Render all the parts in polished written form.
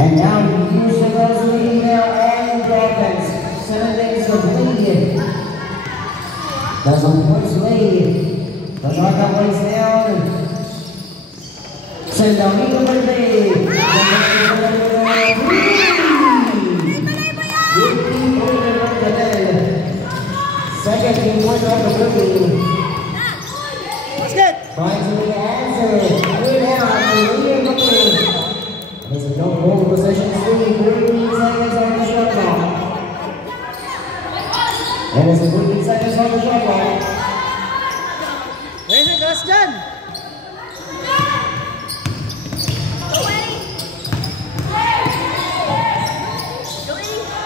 And now Houston goes leading now on the offense. 7 days of lead. There's a points lead. The knockout weighs down. Send down Nico for the lead. Second team point off the rookie. Finds the answer. Good out. There's a double hold possession speed. 14 seconds on the shot clock. And there's a 14 seconds on the shot clock. Where's it? That's done.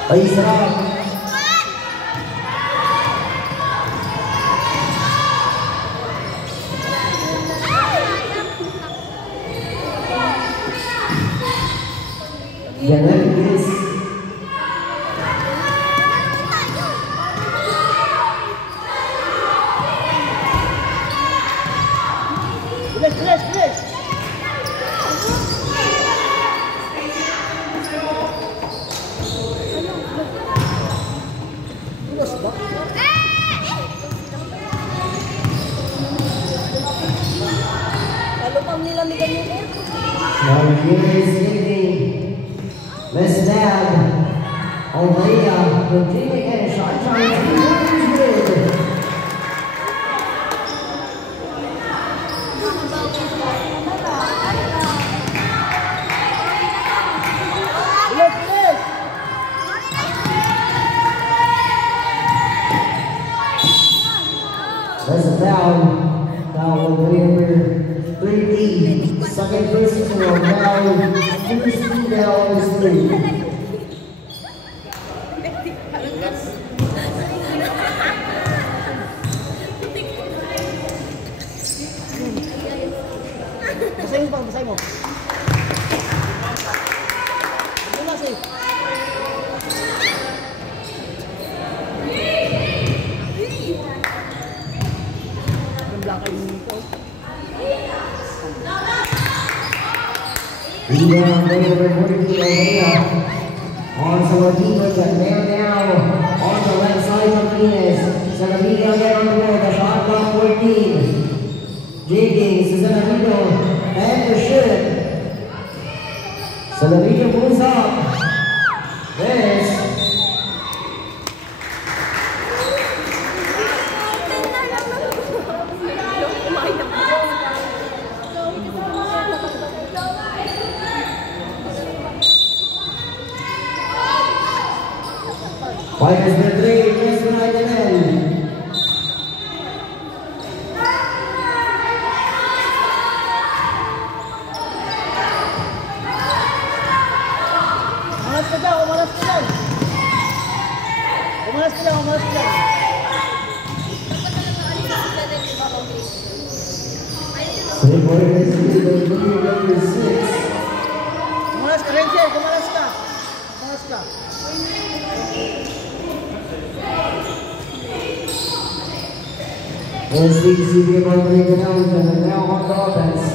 Place it up. Yeah, let me do this. Finish. Now here's leading. Let's dab. Olea continuing and shot trying to be good. There's a foul. Foul will be over 3B. Second person will foul. First foul is 3. Basahin mo. Rebound over 42 Olea. On to Martinez and there now on the left side of Martinez. Sanavito again on the board. The shot clock 14. Jenkins is in the middle and the shoot. Sanavito moves up. There's Fighters for 3, West United men. Umalas ka dyan. Number 6. Umalas ka, Renzel. Umalas ka. As we see the opening announcement and now on the offense.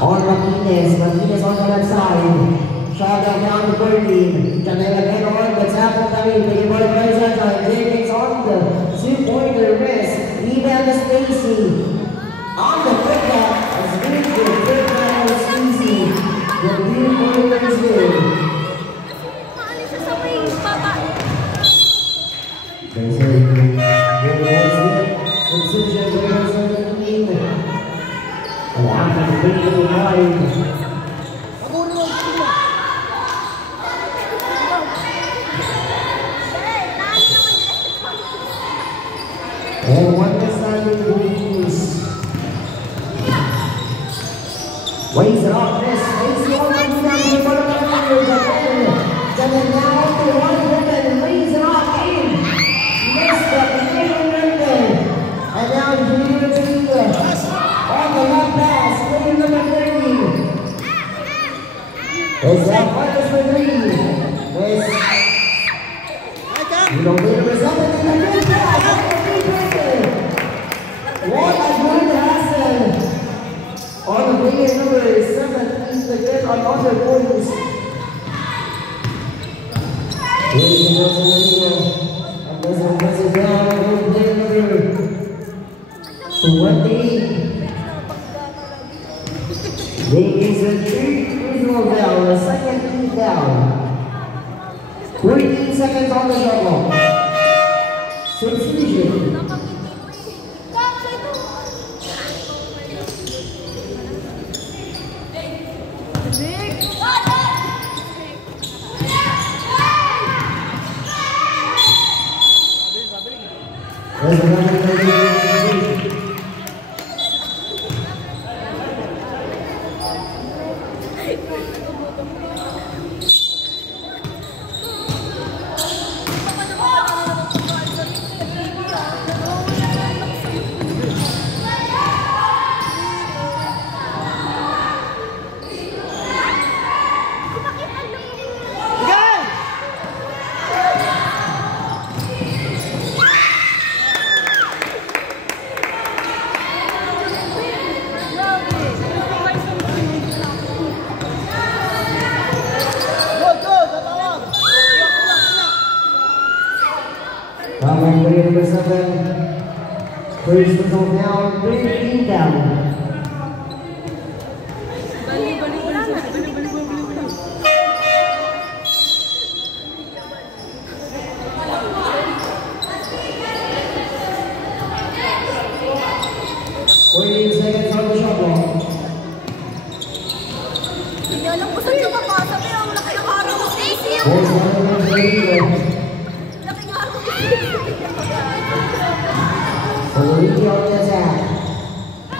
On Martinez on the left side. Shot down to Birdie. Janela again on the tap of the wheel. Taking ball right side. Jenkins on the 2-pointer wrist. Rebound to Stacy. On the pickup. As Victor. Pickup to Stacy. The 3-pointer is good. And one decided to use. Weighs it off this. Weighs it off down to the bottom of the fingers again. And then now to one woman and weighs it off in. Missed the beginning right there. And now to the on the left pass. Weighing number 30. It's that Fighters for 3. You don't get a result in the good pass. What a good hustle on the player number 7. is again another points. Ladies and gentlemen, and this one is down with player number 28. There is a third personal foul, a second team foul. 14 seconds on the shot clock. Substitution. Coming player number 7. First personal foul, 13 down. Seconds on the shot clock. Hindi alam ko saan siya papasa, pero ang laki ng araw ko. Stacy! So the lead on the attack.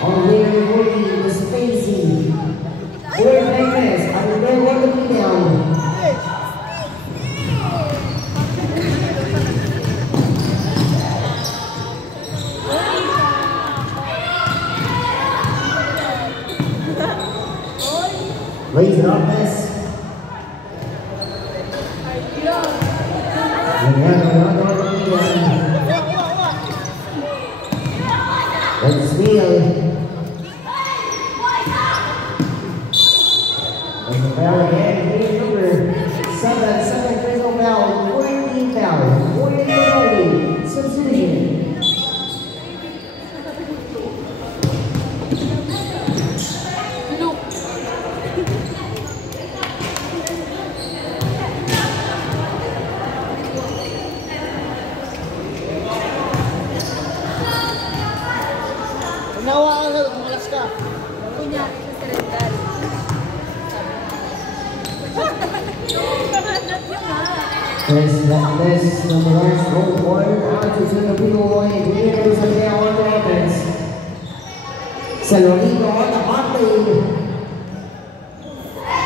On the way to the 40 was Stacy. 4 minutes, and the goal on the beat down. Lays it off this. Let's steal. And the foul again, leading number 7, second personal foul, 14 foul, 14 penalty, substitution. Nawa ka, umalas ka. Kunyari sa serendal. This number last goal point out to the people line. Leaders are there on the offense. Salonito on the hot lead.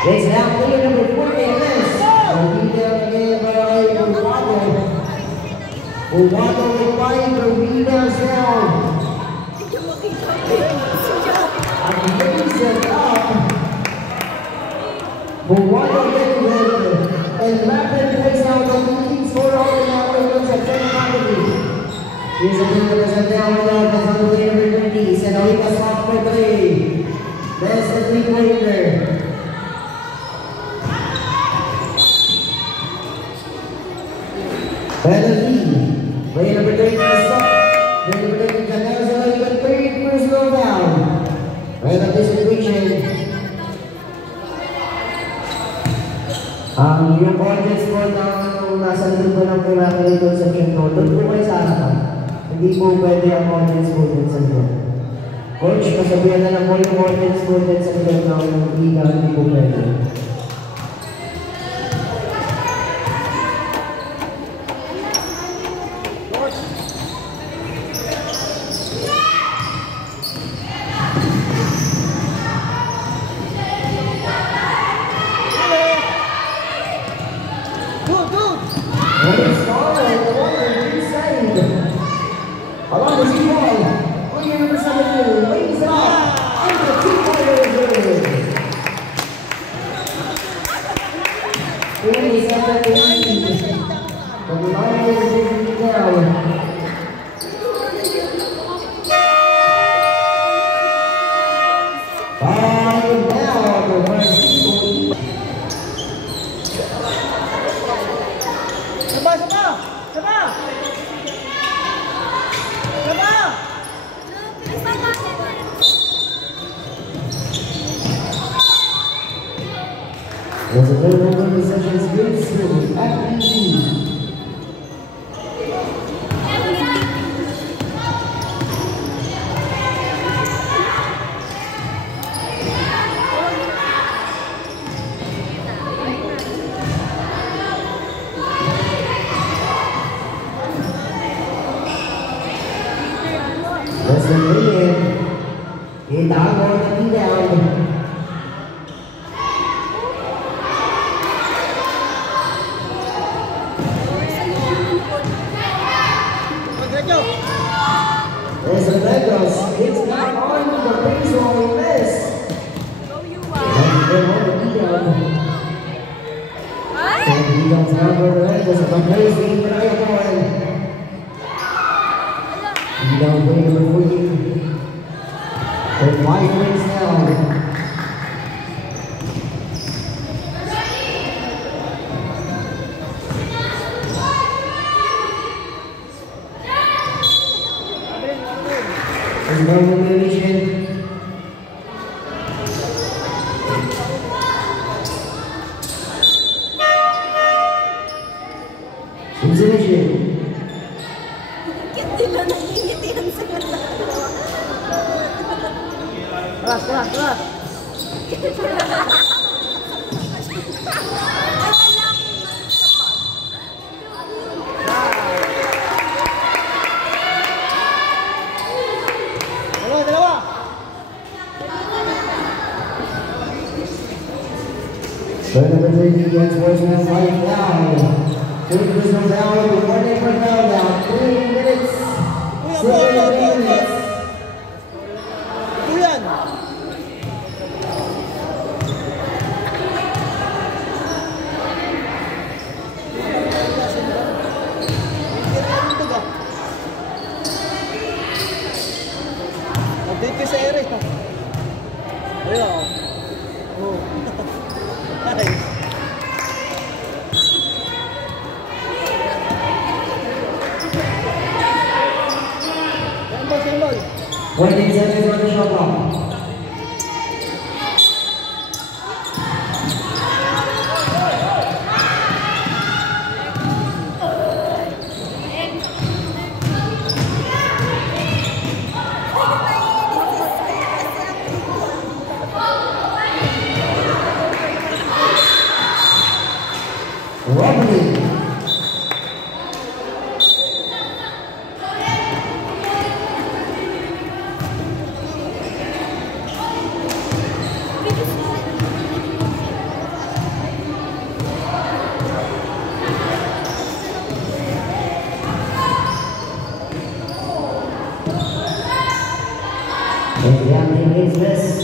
It's now player number 40 in this. And he down again by Uwato. Uwato with 5, the rebounds down. And brings it up. Uwato gets it. And rapid plays out the leading scorer on the network at 10 Here's a big represent down with offense on the way number 20. Senorica soft for 3. There's the three-pointer. Penalty. Play number 20 is stop. Play number 20 Canales already got 3 personal down. Right of this situation. Yung audience po nung nasa likod po ng pinakaliton section po, doon po kayo sa harapan. Hindi po pwede ang audience po dun sa likod. Coach, masabihan na lang po yung audience po dun sa likod ng liga, hindi po pwede. Now, the first Saba! Saba! Saba! There's a little over possessions gives to FBG. There's a lead. Kita mau tidak. There's a Legos. It's not on the base on this. And then on the Dion. And Dion's number the Legos. The place being the Dion. Dion way number 14. With 5 minutes now. There's no elimination. Submission. Keras, keras, keras. Dalawa. So number 3 against Westman right now. 2 Crystal down with 1 for down. 3 minutes. 7 minutes. Ito yan. Update ko sa ere. Ayun. Oh. Nice. Sembol. 20 seconds on the shot clock. Robbery. Examining his wrist.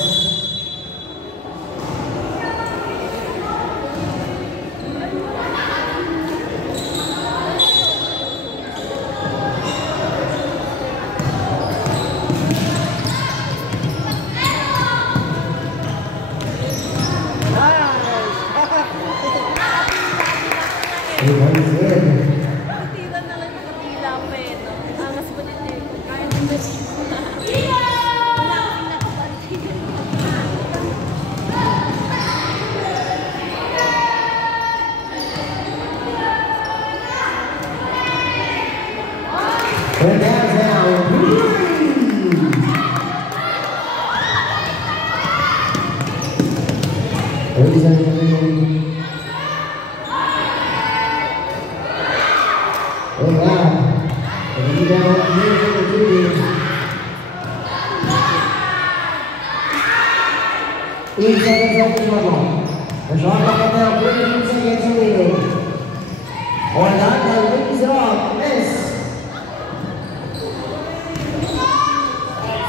Everybody's in. Tira na lang yung tila pa eh, no? Angas pa din eh. Kaya mo na Turn that down. 30 seconds remaining. Oh wow. And he down here for the 2. 8 seconds off the shot clock. The shot clock now 32 seconds remaining. Orlando wins it off. Miss.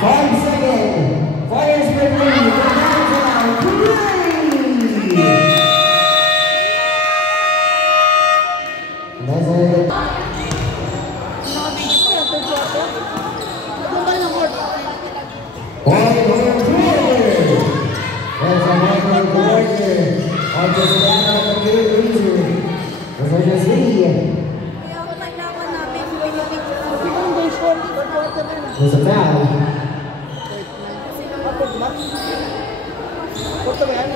5 seconds. Fires for 3. Downtown 3. That's it. Of the Savannah Computer Region, Professor Z. Punto ba yan?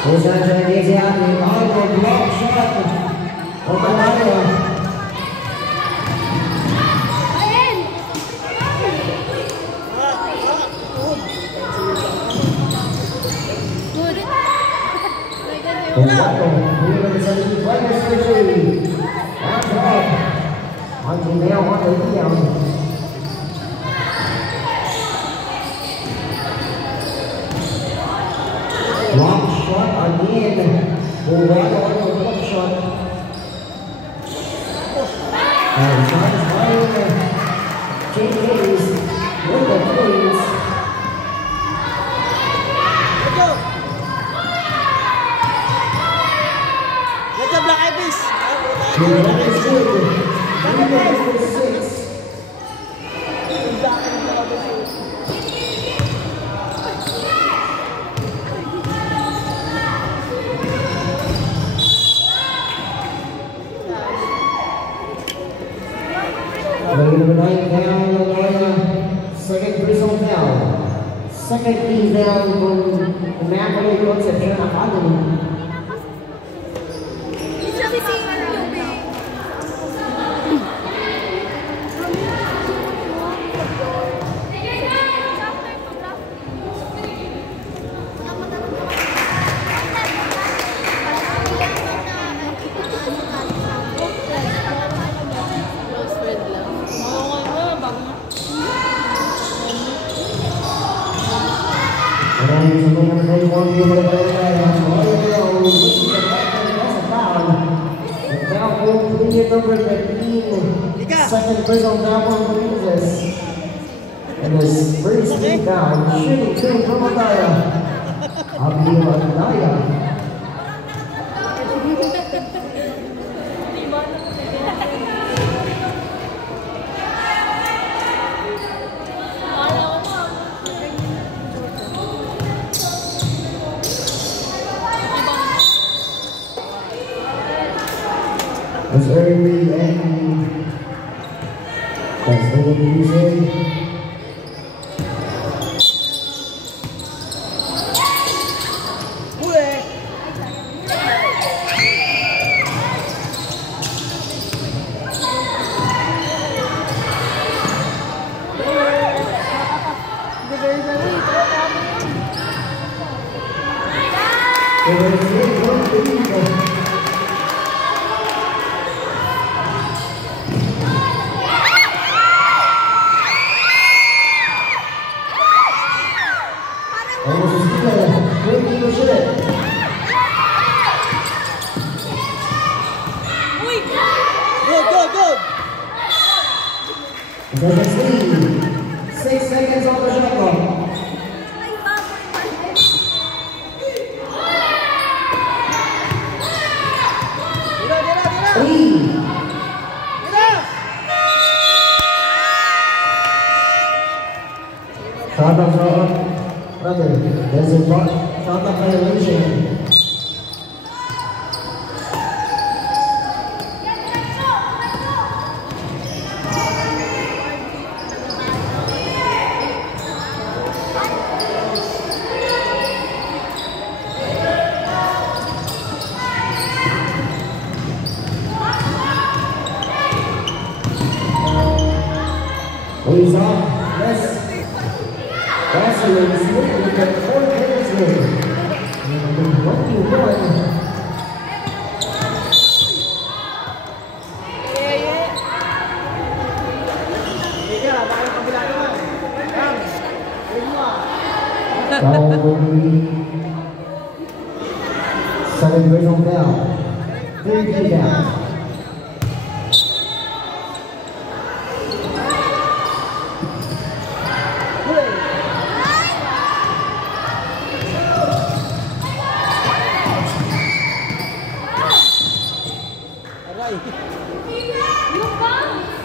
Ladies and gentlemen, the Arnold block shot of Malaya. Long shot again. Long shot. And shot is fired. Jake Hayes with the freeze. Let's go! Let's go, Black Eyed Peas! Number 9 down, Loyola. Second personal foul. Second team down from the Immaculate Conception Academy. Number 13, second personal foul on Jesus. And this first team down, shooting two from Adaya. Abdul Adaya. That's early and that's the music. That's 6 seconds on the shot clock. Shot of brother, there's a shot of violation. Please up, yes. That's the with the 4 minutes here. And 21. Seven personal foul. 3 down.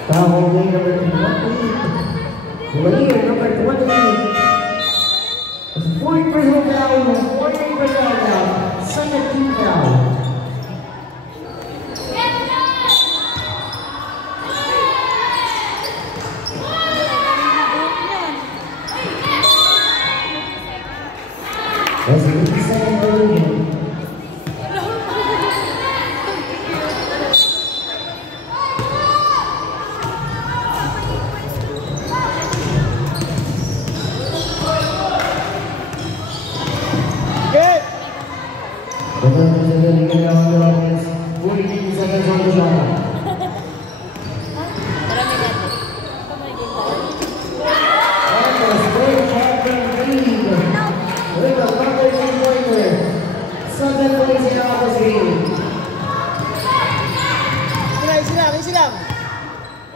Foul holding number 20. Layer number 20. It's 40 personal foul, 40 personal foul. Second team foul.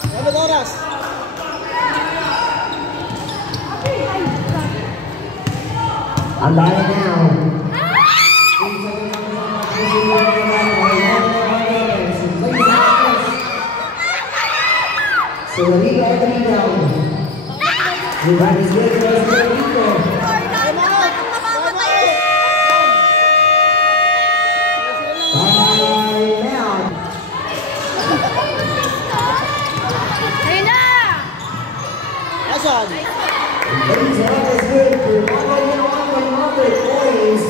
Dapat oras. I'm dying now. So the lead all three down. The right is good for us to go. Time out! Time out. Ayun na! Asan? Ladies and gentlemen, is good for 100 points.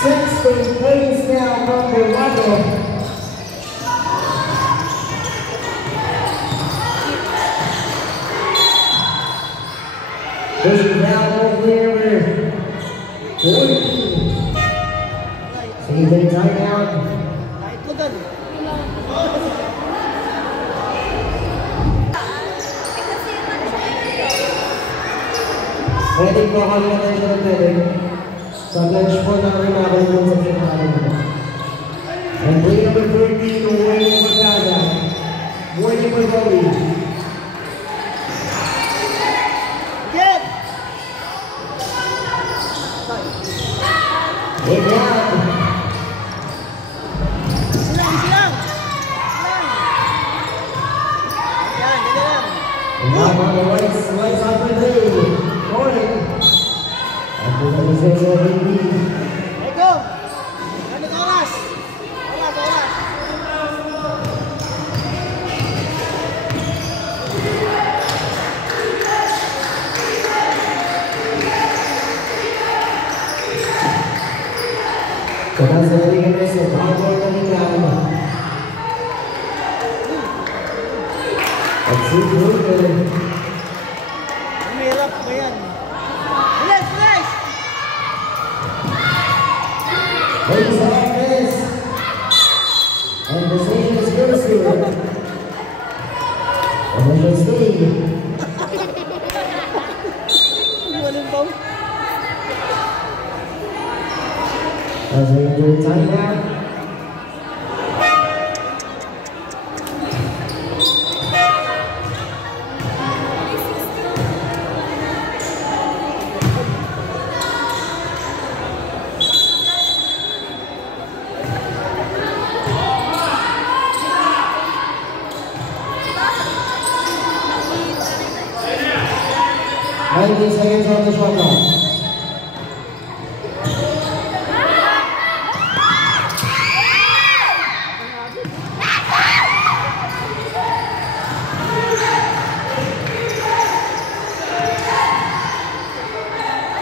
16 points now from the water. Pushing down over there. 14. So he's in timeout. Kahit mo doon. Pwede po kami natin siya ng pwede. Sa lunch po namin nakalimutan sa pinakalan mo. And play number 13, Wayne Pagkaga. Wayne Pagkaga. Get! Hit down. Silang, silang! Yan, ganyan lang. And now on the right side for three. Morning. After the mistake of the lead. Hey, go! Ganit oras! Oras, oras! So that's the leading message. Power running down. That's good. Mahirap ba yan? Bilis, bilis! Ladies and gentlemen, and the station is good here. And then let's see. Hindi walang bang. As we do timeout. Nineteen seconds on the shot clock.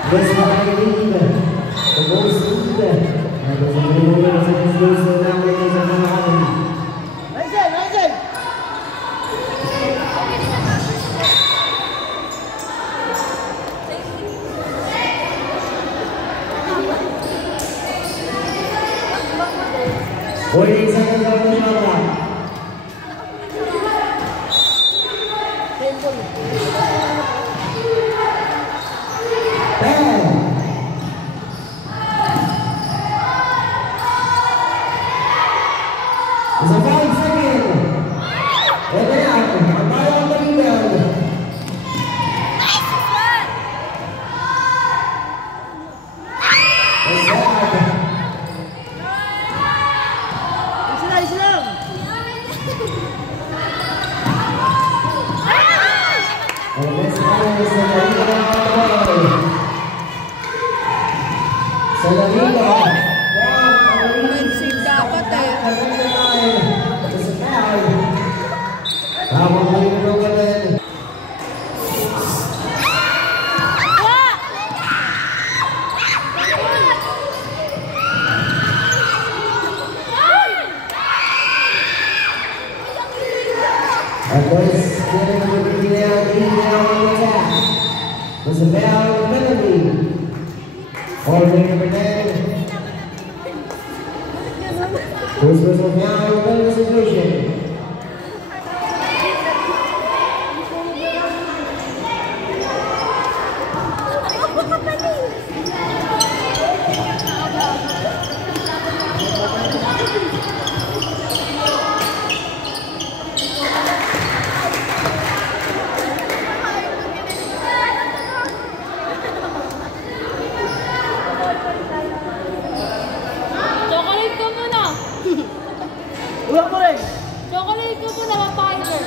This one I lead. The boys lead. And there's a little bit of seconds loose, so now ladies and gentlemen. Rising, rising! Waiting seconds on the shot clock. Temple. 10. It's a 5 second. And then, a ball on the rebound. It's out. Isa lang, isa lang! And the next player is Salarino. Save dapat eh. It's a foul. Tamang malino ka din. And this getting the lead down on the attack. Was a foul penalty. Holding number 10. This was a foul penalty situation. po na ma-fighter.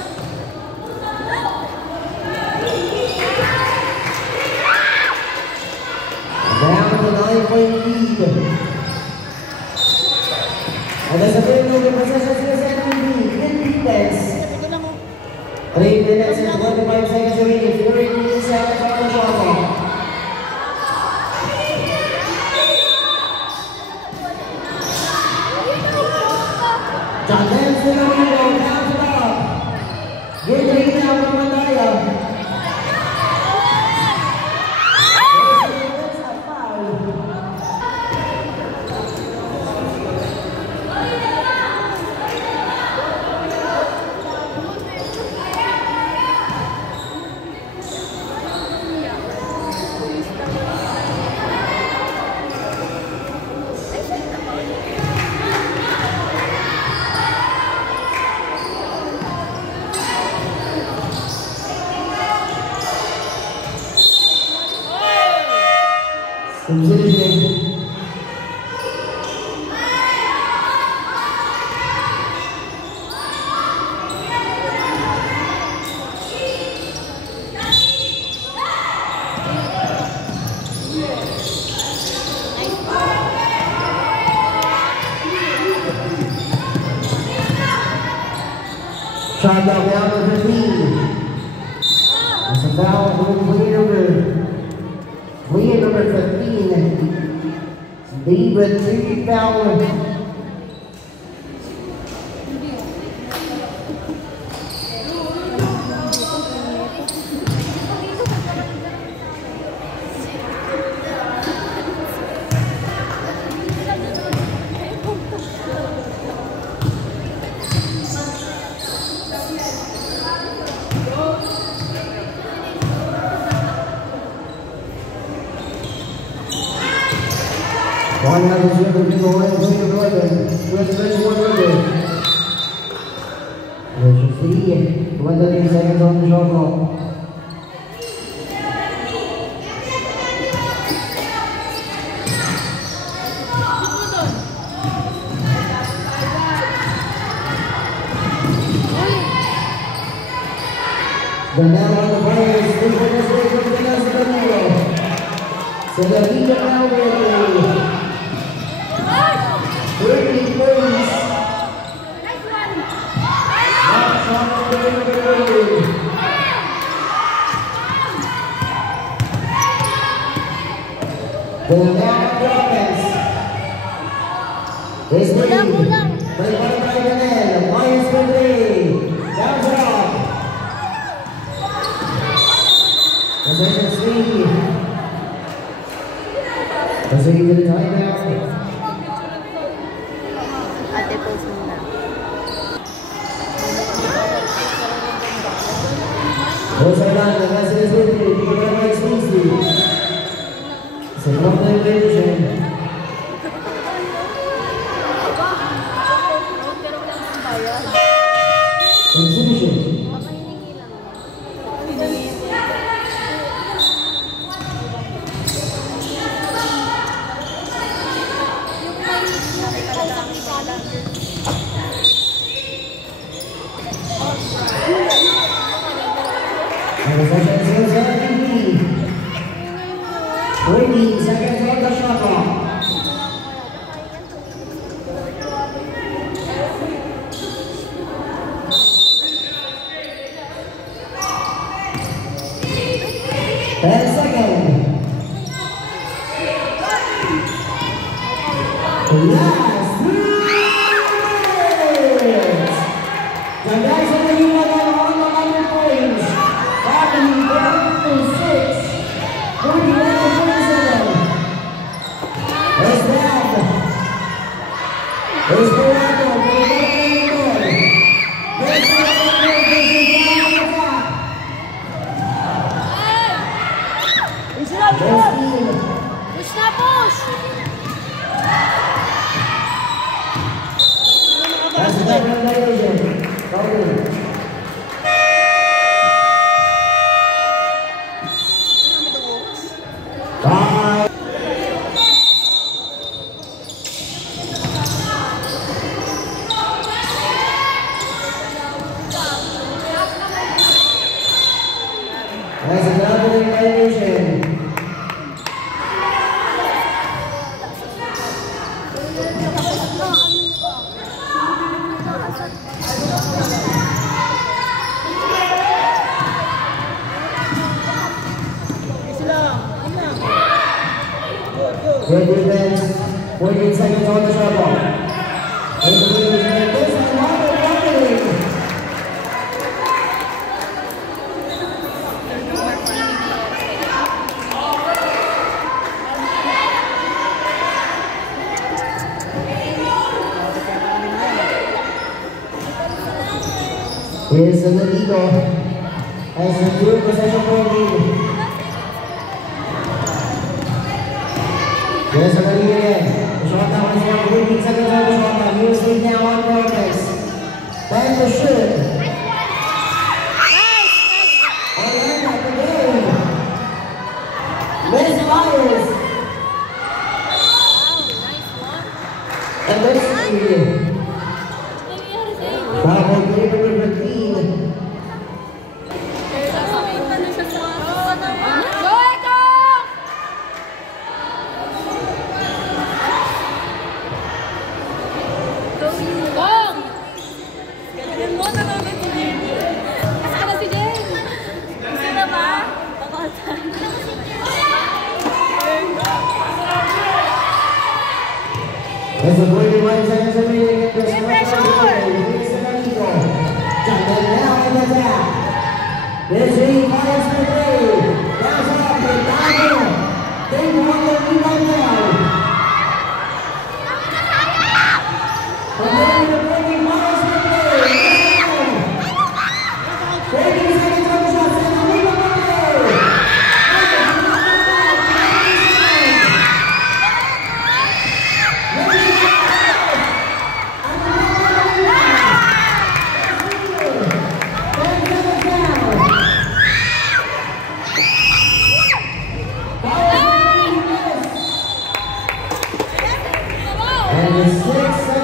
Down to 9-point lead. And as a big move, possession to the second lead. Good defense. 3 minutes and 25 seconds remaining. 14 seconds on the shot clock. Challenge to the window. Down to top. Good rebound from Mandaya. Substitution. Shot down number 15. That's a foul for Lead number 15. Lead with 3 foul. One out of 0 to go in, with the first one over. As you see, 20 seconds on the shot clock. The now on the players, 3 minutes away from the last of the video. So the leader now with 30 points. The now offense is lead by Ganel. Myers for 3. Down top. Possession 3. Proceeding to the timeout. Ate, post muna. Rosa Blanca, gracias por tu programa exclusivo. Se trata de televisión. Exhibition. And the session is 20 seconds on the shot clock. Last 3 minutes. The guys are looking at them on the 100 points. Bottom down to 6. 41-47. It's down. It's Polanco. Push na, push! That's the time of the division. That's another violation. Easy lang. Easy lang. Good, good. Good defense. 14 seconds on the shot clock. There's the leaders and this is another violation. Here's the Lido as the two possession for lead. There's the lead again. The shot down is 14 seconds on the shot down. Here's lead now on progress. Back to shoot. And at the game. Miss Myers. And let's see. Bravo, give it a routine. There's a 41 seconds remaining in this match. Here's the Nanico. Jumping now in the attack. This is Myers for three. That's off with Daniel. They want the lead right now. From there to breaking Myers for three. 30 seconds on the shot. And the lead for three. And the 6